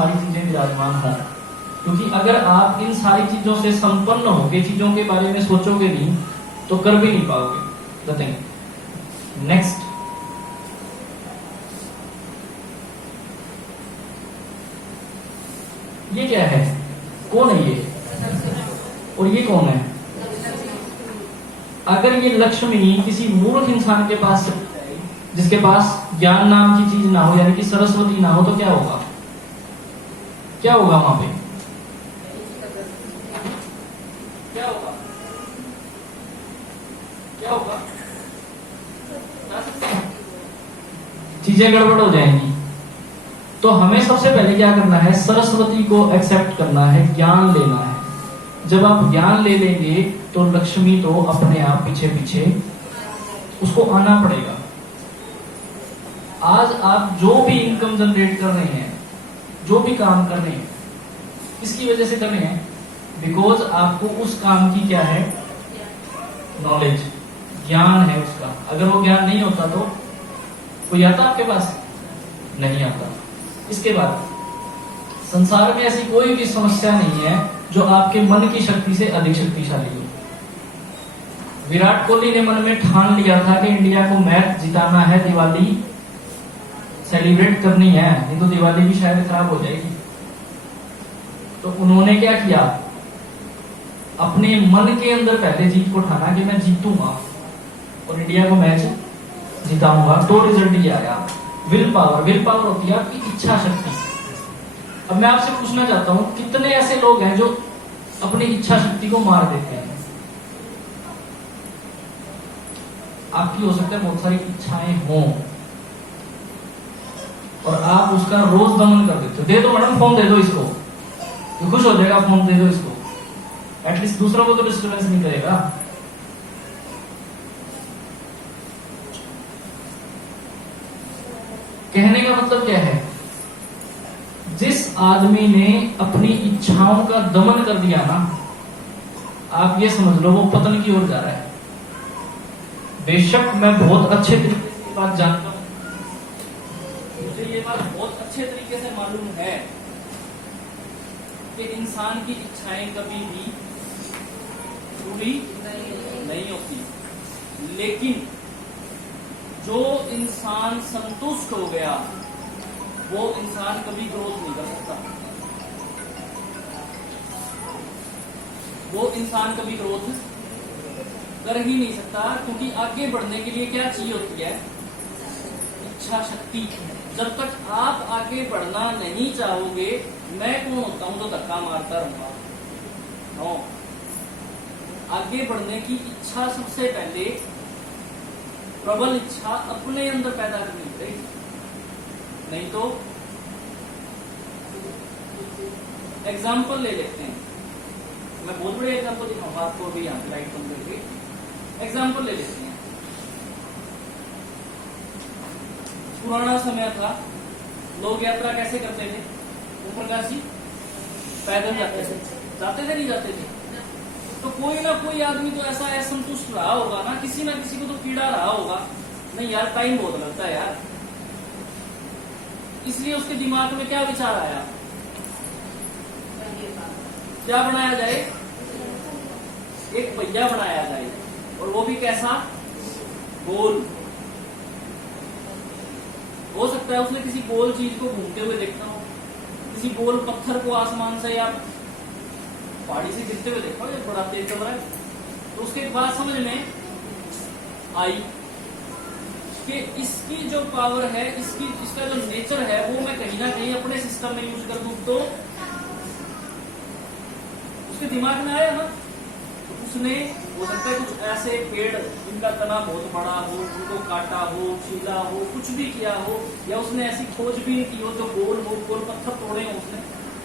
सारी चीजें विराजमान हों। क्योंकि अगर आप इन सारी चीजों से संपन्न होगे, चीजों के बारे में सोचोगे नहीं, तो कर भी नहीं पाओगे। बताइए नेक्स्ट। ये क्या है? कौन है ये? और ये कौन है? अगर ये लक्ष्मी किसी मूर्ख इंसान के पास चली जाए, जिसके पास ज्ञान नाम की चीज ना हो, यानी कि सरस्वती ना हो, तो क्या होगा? क्या होगा वहां पे? क्या होगा? क्या होगा? चीजें गड़बड़ हो जाएंगी। तो हमें सबसे पहले क्या करना है? सरस्वती को एक्सेप्ट करना है, ज्ञान लेना है। जब आप ज्ञान ले लेंगे तो लक्ष्मी तो अपने आप पीछे पीछे उसको आना पड़ेगा। आज आप जो भी इनकम जनरेट कर रहे हैं, जो भी काम कर रहे हैं, इसकी वजह से कर रहे हैं बिकॉज आपको उस काम की क्या है? नॉलेज, ज्ञान है उसका। अगर वो ज्ञान नहीं होता तो कोई आता आपके पास? नहीं आता। इसके बाद संसार में ऐसी कोई भी समस्या नहीं है जो आपके मन की शक्ति से अधिक शक्तिशाली हो। विराट कोहली ने मन में ठान लिया था कि इंडिया को मैच जिताना है, दिवाली सेलिब्रेट करनी है, नहीं तो दिवाली भी शायद खराब हो जाएगी। तो उन्होंने क्या किया? अपने मन के अंदर पहले जीत को ठाना कि मैं जीतूंगा और इंडिया को मैच जिताऊंगा। तो रिजल्ट ये आया। विल पावर, विल पावर होती है आपकी इच्छा शक्ति। अब मैं आपसे पूछना चाहता हूं, कितने ऐसे लोग हैं जो अपनी इच्छा शक्ति को मार देते हैं? आपकी हो सकता है बहुत सारी इच्छाएं हों और आप उसका रोज दमन कर देते हो। दे दो मैडम, फोन दे दो इसको, तो खुश हो जाएगा, फोन दे दो इसको, एटलीस्ट दूसरों को तो डिस्टर्बेंस नहीं करेगा। कहने का मतलब क्या है? जिस आदमी ने अपनी इच्छाओं का दमन कर दिया ना, आप ये समझ लो वो पतन की ओर जा रहा है। बेशक मैं बहुत अच्छे तरीके से ये बात जानता हूं, मुझे ये बात बहुत अच्छे तरीके से मालूम है कि इंसान की इच्छाएं कभी भी पूरी नहीं होती, लेकिन जो इंसान संतुष्ट हो गया वो इंसान कभी ग्रोथ नहीं कर सकता। वो इंसान कभी ग्रोथ कर ही नहीं सकता, क्योंकि आगे बढ़ने के लिए क्या चाहिए होती है? इच्छा शक्ति। जब तक आप आगे बढ़ना नहीं चाहोगे, मैं कौन होता हूं तो धक्का मारता रहूंगा? नो, आगे बढ़ने की इच्छा सबसे पहले, प्रबल इच्छा अपने अंदर पैदा करनी पड़ेगी। नहीं तो एग्जाम्पल ले लेते हैं, मैं बहुत बड़े एग्जाम्पल दिखाऊंगा आपको अभी यहाँ पे लाइट बंद करके। एग्जाम्पल ले लेते हैं। पुराना समय था, लोग यात्रा कैसे करते थे? ऊपरकाशी पैदल जाते थे नहीं जाते थे? तो कोई ना कोई आदमी तो ऐसा असंतुष्ट रहा होगा ना किसी को तो पीड़ा रहा होगा, नहीं यार टाइम बहुत लगता है यार। इसलिए उसके दिमाग में क्या विचार आया? क्या बनाया जाए? एक पहिया बनाया जाए, और वो भी कैसा? गोल। हो सकता है उसने किसी गोल चीज को घूमते हुए देखा हो, किसी गोल पत्थर को आसमान से या पहाड़ी से गिरते हुए देखा हो, ये बड़ा तेज चल रहा है। तो उसके बाद समझ में आई कि इसकी जो पावर है, इसका जो नेचर है, वो मैं कहीं ना कहीं अपने सिस्टम में यूज कर दूं तो उसके दिमाग में आया ना। तो उसने हो सकता है कुछ ऐसे पेड़ जिनका तना बहुत बड़ा हो, उनको काटा हो, छीला हो, कुछ भी किया हो, या उसने ऐसी खोजबीन की हो जो गोल हो, गोल पत्थर तोड़े हो उसने,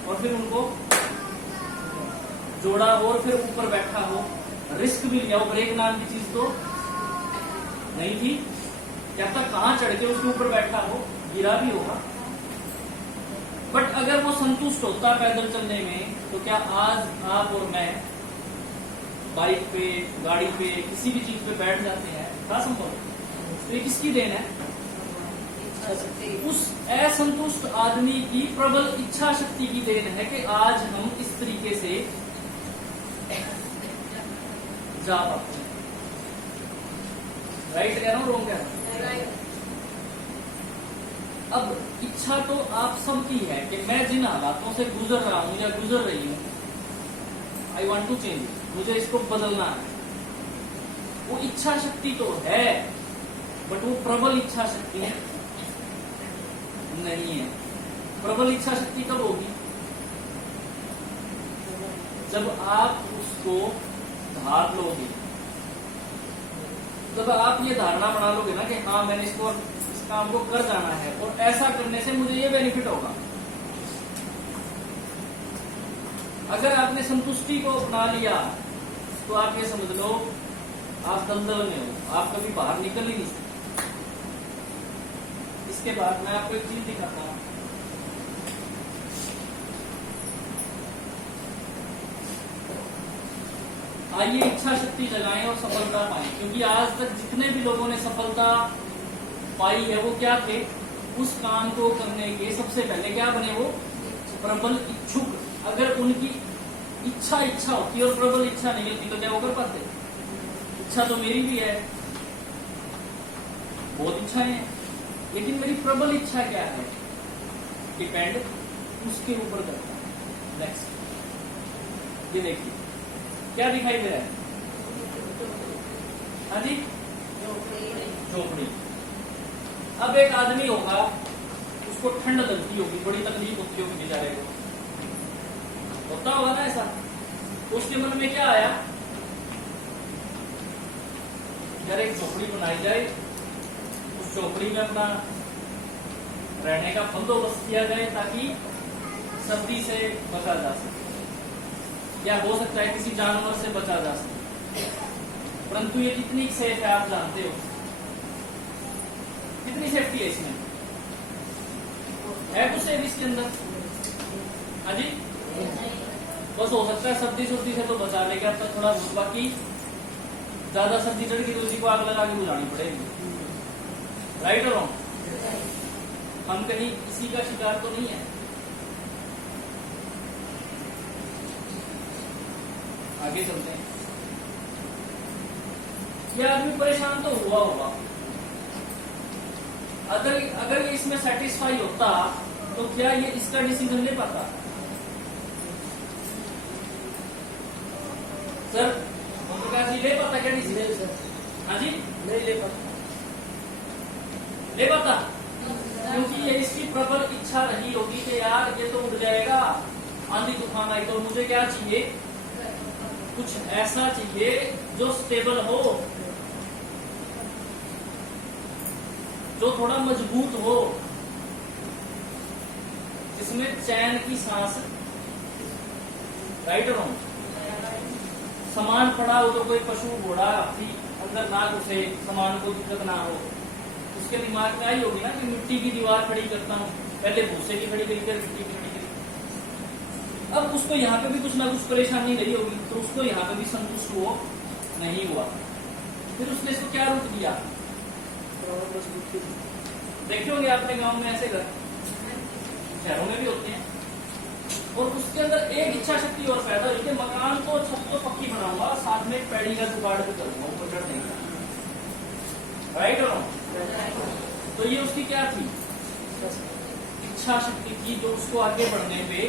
और फिर उनको जोड़ा हो और फिर ऊपर बैठा हो। रिस्क भी लिया हो, ब्रेक नाम की चीज तो नहीं थी, क्या पता कहां चढ़ के उसके ऊपर बैठा हो, गिरा भी होगा। बट अगर वो संतुष्ट होता पैदल चलने में, तो क्या आज आप और मैं बाइक पे, गाड़ी पे, किसी भी चीज पे बैठ जाते हैं? क्या संभव? तो ये किसकी देन है? उस असंतुष्ट आदमी की प्रबल इच्छा शक्ति की देन है कि आज हम इस तरीके से जा पाते हैं। राइट कह रहा हूं, रॉन्ग कह रहा हूं? अब इच्छा तो आप सबकी है कि मैं जिन हालातों से गुजर रहा हूं या गुजर रही हूं, आई वॉन्ट टू चेंज, मुझे इसको बदलना है। वो इच्छा शक्ति तो है, बट वो प्रबल इच्छा शक्ति है नहीं है। प्रबल इच्छा शक्ति कब होगी? जब आप उसको धार लोगे, जब आप ये धारणा बना लोगे ना कि हाँ मैंने इसको इस काम को कर जाना है और ऐसा करने से मुझे ये बेनिफिट होगा। अगर आपने संतुष्टि को अपना लिया तो आप ये समझ लो आप दलदल में हो, आप कभी बाहर निकल ही नहीं सकते। इसके बाद मैं आपको एक चीज दिखाता हूं। आइए इच्छा शक्ति जगाएं और सफलता पाएं, क्योंकि आज तक जितने भी लोगों ने सफलता पाई है वो क्या थे? उस काम को करने के सबसे पहले क्या बने? वो प्रबल इच्छुक। अगर उनकी इच्छा होती और प्रबल इच्छा नहीं होती तो क्या वो कर पाते? इच्छा तो मेरी भी है, बहुत इच्छाएं हैं, लेकिन मेरी प्रबल इच्छा क्या है? डिपेंड उसके ऊपर करता है। नेक्स्ट ये देखिए क्या दिखाई दे रहा है? हाँ जी, झोपड़ी। अब एक आदमी होगा, उसको ठंड लगती होगी, बड़ी तकलीफ होती होगी बेचारे को, होता होगा ना ऐसा। उसके मन में क्या आया? यार एक झोपड़ी बनाई जाए, उस झोपड़ी में अपना रहने का बंदोबस्त किया जाए ताकि सर्दी से बचा जा सके, या हो सकता है किसी जानवर से बचा जा सके। परंतु ये कितनी सेफ है आप जानते हो? कितनी सेफ्टी है इसमें? है कुछ सेफ इसके अंदर? हाँ जी, बस हो सकता है सर्दी से तो बचा लेगा अब तक थोड़ा बहुत, बाकी ज्यादा सर्दी चढ़ गई तो उसी को आग लगा के बुझानी पड़ेगी। राइट और रॉन्ग? हम कहीं इसी का शिकार तो नहीं है। आगे चलते हैं। यह आदमी परेशान तो हुआ होगा, अगर ये इसमें सेटिस्फाई होता तो क्या ये इसका डिसीजन ले पाता? सर प्रकाश जी ले पाता क्या डिसीजन? हाँ जी, नहीं ले पाता। ले पाता क्योंकि ये इसकी प्रबल इच्छा रही होगी कि यार ये तो उड़ जाएगा, आंधी तूफान आई तो मुझे क्या चाहिए? कुछ ऐसा चाहिए जो स्टेबल हो, जो थोड़ा मजबूत हो, जिसमें चैन की सांस। राइट और रॉन्ग? सामान पड़ा हो तो कोई पशु घोड़ा हाथी अंदर ना घुसे, सामान को दिक्कत ना हो, उसके दिमाग में आई होगी ना कि मिट्टी की दीवार खड़ी करता हूँ, पहले भूसे की खड़ी करी, फिर मिट्टी की खड़ी करी। अब उसको यहाँ पे भी कुछ ना कुछ परेशानी रही होगी तो उसको यहाँ पे भी संतुष्ट हो नहीं हुआ, फिर उसने इसको क्या रूप दिया? देखे होंगे आपने गांव में ऐसे घर, शहरों में भी होते हैं। और उसके अंदर एक इच्छा शक्ति और पैदा हुई कि मकान को छत तो पक्की बनाऊंगा, साथ में पैड़ी का जुगाड़ भी करूंगा, ऊपर चढ़ देगा। राइट और तो ये उसकी क्या थी? इच्छा शक्ति थी जो उसको आगे बढ़ने पे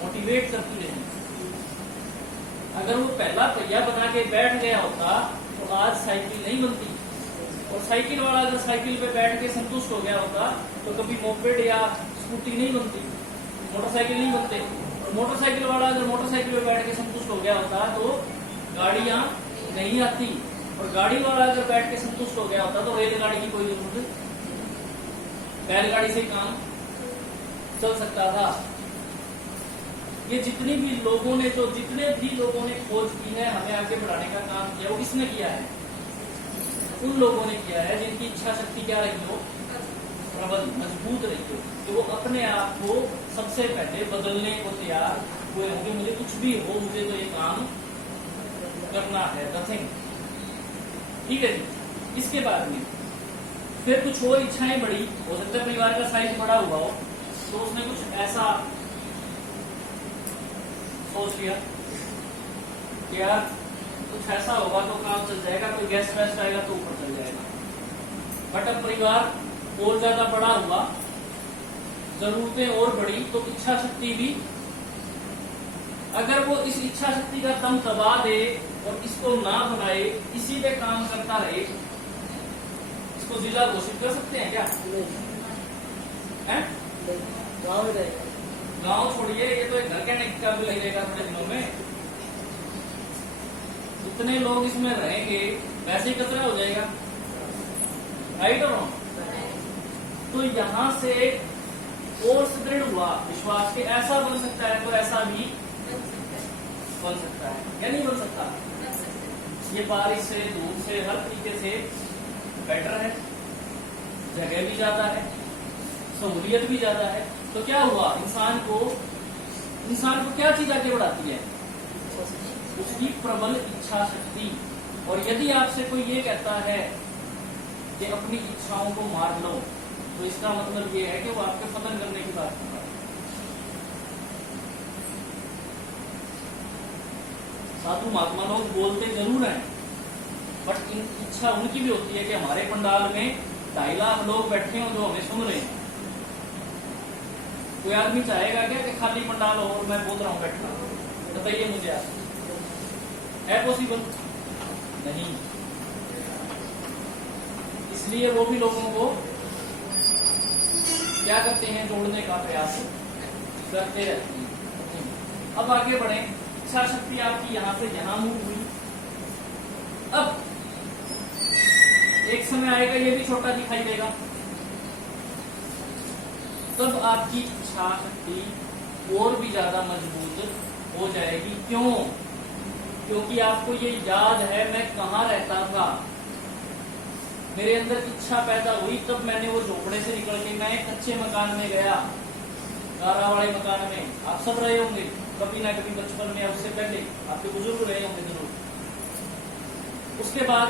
मोटिवेट करती रही। अगर वो पहला पहिया बना के बैठ गया होता तो आज साइकिल नहीं बनती, और साइकिल वाला अगर साइकिल पे बैठ के संतुष्ट हो गया होता तो कभी मोपेड या स्कूटी नहीं बनती, मोटरसाइकिल नहीं बनते। और मोटरसाइकिल वाला अगर मोटरसाइकिल पे बैठ के संतुष्ट हो गया होता तो गाड़ियां नहीं आती, और गाड़ी वाला अगर बैठ के संतुष्ट हो गया होता तो रेलगाड़ी की कोई जरूरत, बैलगाड़ी से काम चल सकता था। ये जितने भी लोगों ने खोज की है, हमें आगे बढ़ाने का काम किया, वो किसने किया है? उन लोगों ने किया है जिनकी इच्छा शक्ति क्या रही हो? प्रबल, मजबूत रही हो, कि वो अपने आप को सबसे पहले बदलने को तैयार हुए होंगे। मुझे कुछ भी हो, मुझे तो ये काम करना है, नथिंग। ठीक है जी। इसके बाद में फिर कुछ और इच्छाएं बढ़ी, हो सकता है परिवार का साइज बड़ा हुआ हो, तो उसने कुछ ऐसा सोच लिया कि यार कुछ ऐसा होगा तो काम चल जाएगा, कोई गेस्ट वेस्ट आएगा तो ऊपर चल जाएगा। बट अब परिवार और ज्यादा बड़ा हुआ, जरूरतें और बढ़ी, तो इच्छा शक्ति भी, अगर वो इस इच्छा शक्ति का दम दबा दे और इसको ना बनाए, इसी पे काम करता रहे, इसको जिला घोषित कर सकते हैं क्या? गांव छोड़िए, ये तो एक घर कहने का भी लगेगा थोड़े दिनों में। इतने लोग इसमें रहेंगे, वैसे ही कचरा हो जाएगा, राइट और रॉन्ग? तो यहां से और सुदृढ़ हुआ विश्वास के ऐसा बन सकता है, तो ऐसा भी बन सकता है या नहीं बन सकता? ये बारिश से, धूप से, हर तरीके से बेटर है, जगह भी ज्यादा है, सहूलियत भी ज्यादा है। तो क्या हुआ, इंसान को क्या चीज आगे बढ़ाती है? उसकी प्रबल इच्छा शक्ति। और यदि आपसे कोई ये कहता है कि अपनी इच्छाओं को मार लो, तो इसका मतलब ये है कि वो आपके पतन करने की बात कर रहा है। साधु महात्मा लोग बोलते जरूर हैं, बट इच्छा उनकी भी होती है कि हमारे पंडाल में 2.5 लाख लोग बैठे हों जो हमें सुन रहे हैं। कोई आदमी चाहेगा क्या कि खाली पंडाल हो और मैं बोल रहा हूं बैठना? बताइए मुझे आप, है पॉसिबल? नहीं। इसलिए वो भी लोगों को क्या करते हैं, जोड़ने का प्रयास करते रहते हैं। अब आगे बढ़े, इच्छा शक्ति आपकी यहां से यहां मूव हुई। अब एक समय आएगा ये भी छोटा दिखाई देगा, तब आपकी इच्छा शक्ति और भी ज्यादा मजबूत हो जाएगी। क्यों? क्योंकि आपको ये याद है मैं कहाँ रहता था, मेरे अंदर इच्छा पैदा हुई, तब मैंने वो झोपड़े से निकल के मैं एक अच्छे मकान में गया, गारा वाले मकान में। आप सब रहे होंगे कभी ना कभी बचपन में, उससे पहले आपके बुजुर्ग रहे होंगे जरूर। उसके बाद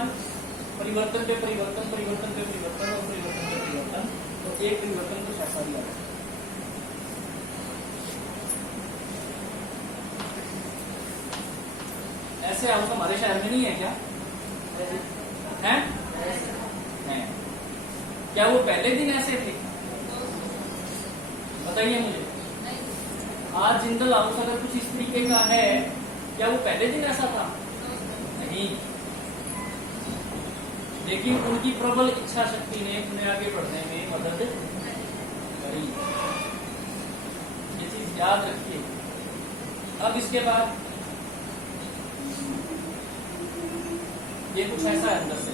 परिवर्तन पे परिवर्तन, परिवर्तन पे परिवर्तन और परिवर्तन पे परिवर्तन, तो एक परिवर्तन कुछ ऐसा भी आता है। ऐसे हाउस हमारे शहर में नहीं है क्या? हैं? हैं। क्या वो पहले दिन ऐसे थे? बताइए मुझे। आज जिंदल हाउस अगर कुछ इस तरीके का है, क्या वो पहले दिन ऐसा था? नहीं। लेकिन उनकी प्रबल इच्छा शक्ति ने उन्हें आगे बढ़ने में मदद करी। ये चीज याद रखिए। अब इसके बाद ये कुछ ऐसा है अंदर से,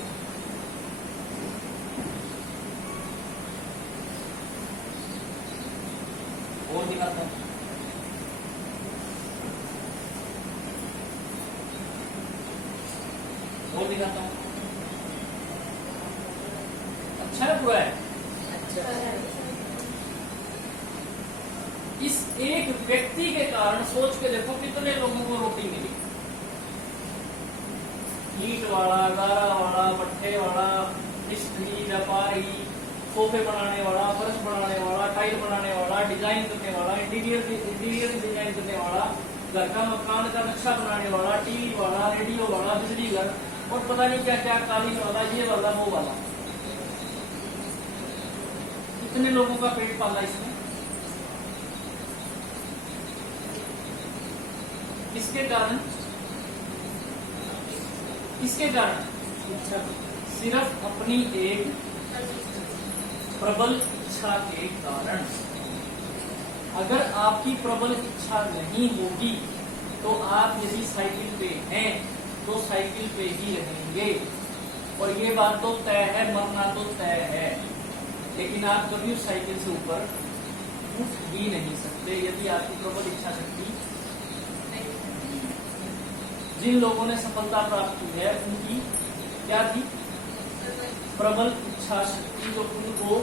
और दिखाता हूं। और दिखाता हूं। अच्छा है बुरा है? अच्छा है। इस एक व्यक्ति के कारण सोच के देखो कितने लोगों को रोटी मिली। ईट वाला, गारा वाला, पट्टे वाला, मिस्त्री, व्यापारी, सोफे बनाने वाला, फर्श बनाने वाला, टाइल बनाने वाला, डिजाइन करने वाला, इंटीरियर डिजाइन करने वाला, घर का मकान का नक्शा बनाने वाला, टीवी वाला, रेडियो वाला, बिजली घर, और पता नहीं क्या क्या, कालीन वाला, ये वाला, वो वाला। कितने लोगों का पेट पाला इसमें? किसके कारण? किसके कारण? सिर्फ अपनी एक प्रबल इच्छा के कारण। अगर आपकी प्रबल इच्छा नहीं होगी तो आप यदि साइकिल पे हैं तो साइकिल पे ही रहेंगे, और ये बात तो तय है, मरना तो तय है। लेकिन आप कभी उस साइकिल से ऊपर उठ भी नहीं सकते यदि आपकी प्रबल इच्छा शक्ति। जिन लोगों ने सफलता प्राप्त की है उनकी क्या थी? प्रबल इच्छा शक्ति। जो उनको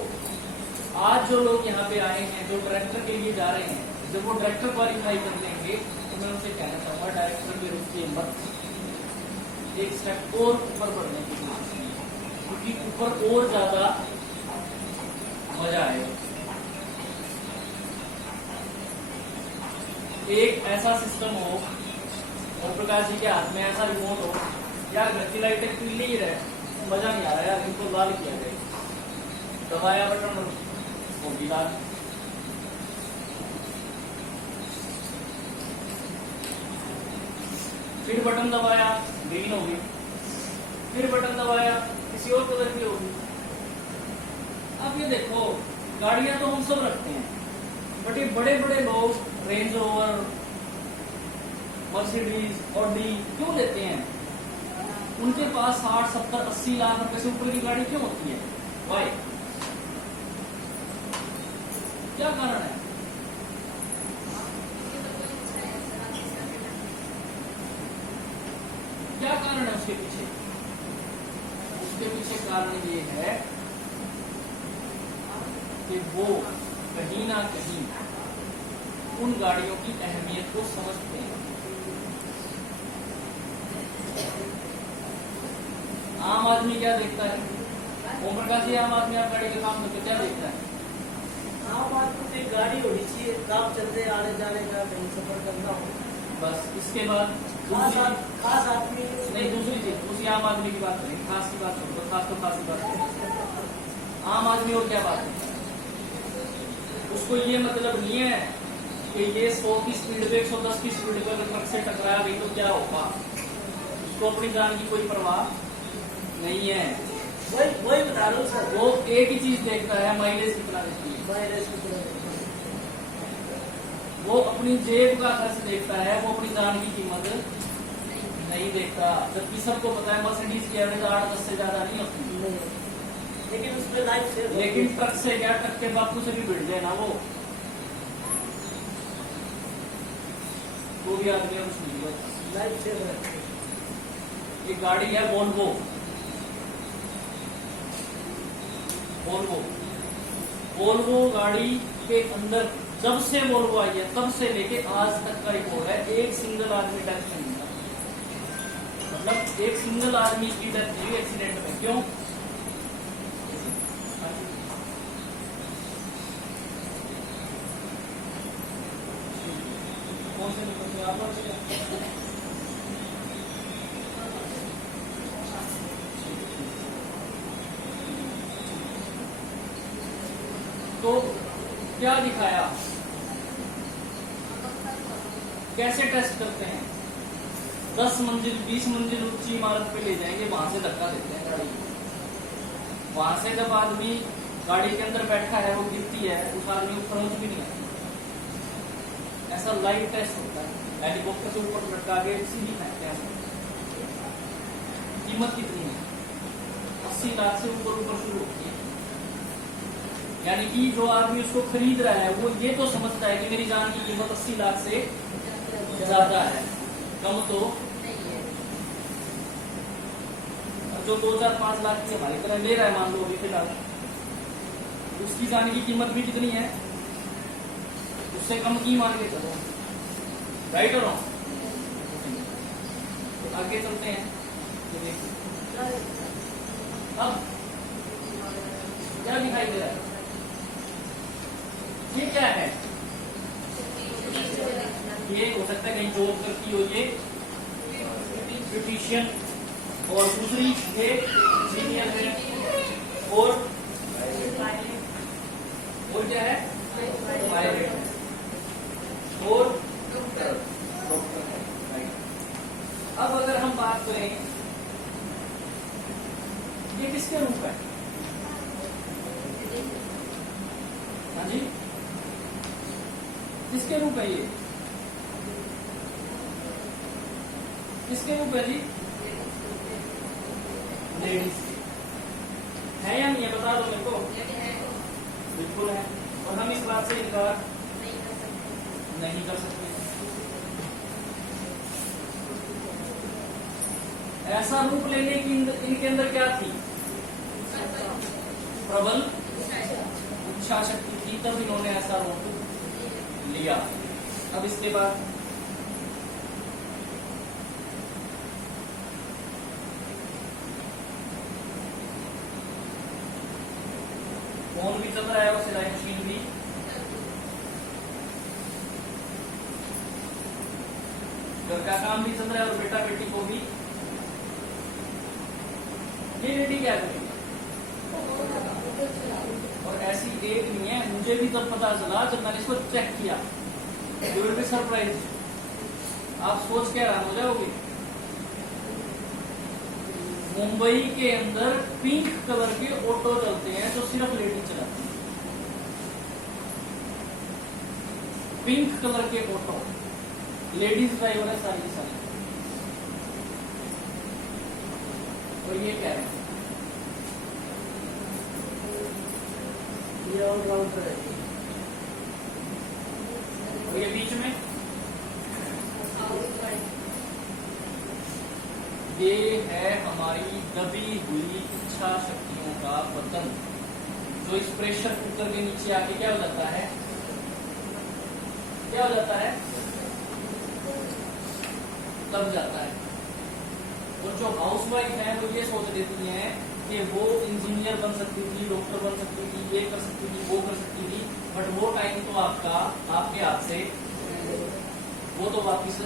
आज जो लोग यहाँ पे आए हैं, जो डायरेक्टर के लिए जा रहे हैं, जब वो डायरेक्टर क्वालिफाई कर लेंगे तो मैं उनसे कहना चाहूंगा डायरेक्टर में रुकिए मत, एक स्टेप और ऊपर बढ़ने की कोशिश कीजिए, क्योंकि ऊपर और ज्यादा मजा आएगा। एक ऐसा सिस्टम हो, ओम प्रकाश जी के हाथ में ऐसा रिमोट हो, यार घर की लाइटें पीली ही रहे, मजा नहीं आ रहा यार, इनको लाल किया जाए, दबाया बटन वो भी लाल। फिर बटन दबाया ग्रीन होगी, फिर बटन दबाया किसी और कलर की होगी। अब ये देखो, गाड़ियां तो हम सब रखते हैं, बट ये बड़े बड़े लोग रेंज रोवर, मर्सिडीज, ऑडी क्यों लेते हैं? उनके पास 60, 70, 80 लाख रुपए से ऊपर की गाड़ी क्यों होती है? वाई? क्या कारण है? क्या कारण है उसके पीछे? उसके पीछे कारण ये है कि वो कहीं ना कहीं उन गाड़ियों की अहमियत को समझते हैं। आम आदमी क्या देखता है? ओम प्रकाश जी, आम आदमी आप गाड़ी का काम करते क्या देखता है? आम आदमी को एक गाड़ी होनी चाहिए, काम चलते आने जाने का, कहीं सफर करना हो, बस। इसके बाद खास आदमी नहीं, दूसरी चीज, उसी आम आदमी की बात करें, खास की बात करो, खास तो खास की बात करें। आम आदमी और क्या बात है? उसको ये मतलब नहीं है कि ये 100 की स्पीड पे, 110 की स्पीड पे अगर ट्रक से टकराया गई तो क्या होगा। उसको अपनी जान की कोई परवाह नहीं है। वही बता रहा हूँ सर। वो एक ही चीज देखता है, माइलेज कितना देती है। वायरस की तरह वो अपनी जेब का खर्च देखता है, वो अपनी जान की कीमत नहीं देखता। जबकि सबको पता है मर्सिडीज की एवरेज 8-10 से ज्यादा नहीं होती, लेकिन उसमें लाइफ से, लेकिन ट्रक से क्या, ट्रक के बापू से भी भिड़ जाए ना वो, तो भी आदमी कुछ नहीं होता। लाइफ से ये गाड़ी है वोल्वो। वोल्वो वोल्वो गाड़ी के अंदर जब से वोल्वो आई है तब से लेके आज तक का रिकॉर्ड है, एक सिंगल आदमी डेथ नहीं हुआ। मतलब एक सिंगल आदमी की डेथ नहीं हुई एक्सीडेंट में। क्यों? कौन से निकलते हैं आप? तो क्या दिखाया, कैसे टेस्ट करते हैं? 10 मंजिल 20 मंजिल ऊंची इमारत पे ले जाएंगे, वहां से धक्का देते हैं गाड़ी। वहां से जब आदमी गाड़ी के अंदर बैठा है वो गिरती है, उस आदमी को खरोंच भी नहीं आती। ऐसा लाइव टेस्ट होता है, हेलीकॉप्टर से ऊपर लटका के सीधी फेंकते हैं। कीमत कितनी है? 80 लाख से ऊपर शुरू होती है। यानी कि जो आदमी उसको खरीद रहा है वो ये तो समझता है कि मेरी जान की कीमत 80 लाख से ज्यादा है, कम तो। जो 2-4-5 लाख की हमारी तरह ले रहा है, मान लो अभी फिलहाल, उसकी जान की कीमत भी कितनी है? उससे कम की मान के चलो, राइट और रॉन्ग? आगे चलते हैं। अब क्या दिखाई दे रहा है? ये क्या है? ये हो सकता है कहीं जॉब करती हो ये ब्यूटिशियन, और दूसरी एक इंजीनियर है, और क्या है? पायलट है, और डॉक्टर है। अब अगर हम बात करें, ये किसके रूप है? हाँ जी, किसके रूप है ये? किसके रूप है जी? लेडीज है या नहीं है? बता दो मेरे को। बिल्कुल है, और हम इस बात से इनकार नहीं कर सकते। ऐसा रूप लेने की इनके अंदर क्या थी? प्रबल इच्छा शक्ति थी, तब इन्होंने ऐसा रूप लिया। अब इसके बाद फोन भी चल रहा है और घर का काम भी चल रहा है और बेटा बेटी को भी, ये लेडी क्या करेगी? और ऐसी एक नहीं है, मुझे भी तब पता चला जब मैंने इसको चेक किया। यू विल बी सरप्राइज, आप सोच के हैरान हो जाओगे। मुंबई के अंदर पिंक कलर के ऑटो चलते हैं जो सिर्फ लेडीज चलाती हैं। पिंक कलर के ऑटो, लेडीज ड्राइवर है सारी की सारी। और ये क्या है? ये ऑलराउंडर है। और ये बीच में ये है हमारी दबी हुई इच्छा शक्तियों का पतन, जो इस प्रेशर कुकर के नीचे आके क्या हो जाता है? क्या हो जाता है? दब जाता है। और जो हाउसवाइफ है वो ये सोच लेती है कि वो इंजीनियर बन सकती थी, डॉक्टर बन सकती थी, ये कर सकती थी, वो कर सकती थी, बट वो टाइम तो आपका आपके हाथ से वो तो वापिस।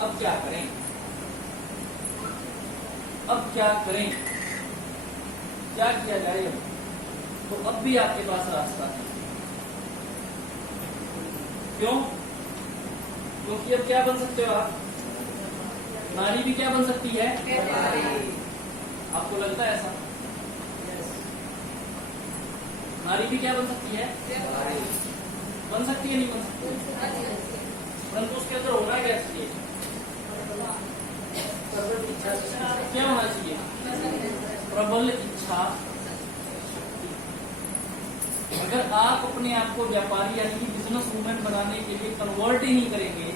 अब क्या करें? अब क्या करें? क्या किया जाए? अब तो अब भी आपके पास रास्ता है। क्यों? क्योंकि अब क्या बन सकते हो आप? नारी भी क्या बन सकती है? आपको लगता है ऐसा? नारी भी क्या बन सकती है? बन सकती है, नहीं बन सकती? परंतु उसके अंदर होना क्या चाहिए? क्या होना चाहिए? प्रबल इच्छा। अगर आप अपने आप को व्यापारी यानी कि बिजनेस वूमेन बनाने के लिए कन्वर्ट ही नहीं करेंगे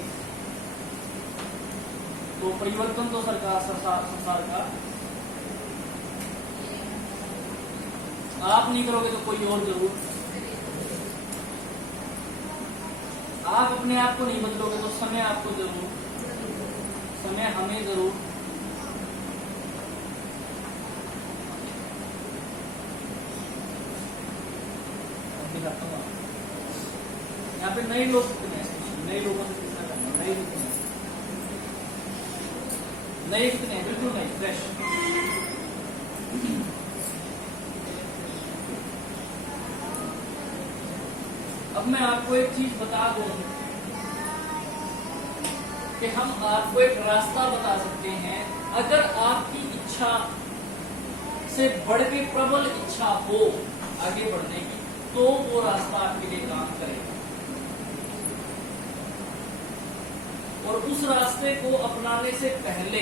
तो परिवर्तन तो संसार का आप नहीं करोगे तो कोई और जरूर। आप अपने आप को नहीं बदलोगे तो समय आपको जरूर, समय हमें जरूर। यहाँ पे नए लोग कितने हैं? नए लोगों से कितना करना? नए कितने हैं? नए कितने हैं? बिल्कुल नहीं, फ्रेश। अब मैं आपको एक चीज बता दूं कि हम आपको एक रास्ता बता सकते हैं। अगर आपकी इच्छा से बढ़ के प्रबल इच्छा हो आगे बढ़ने की तो वो रास्ता आपके लिए काम करेगा। और उस रास्ते को अपनाने से पहले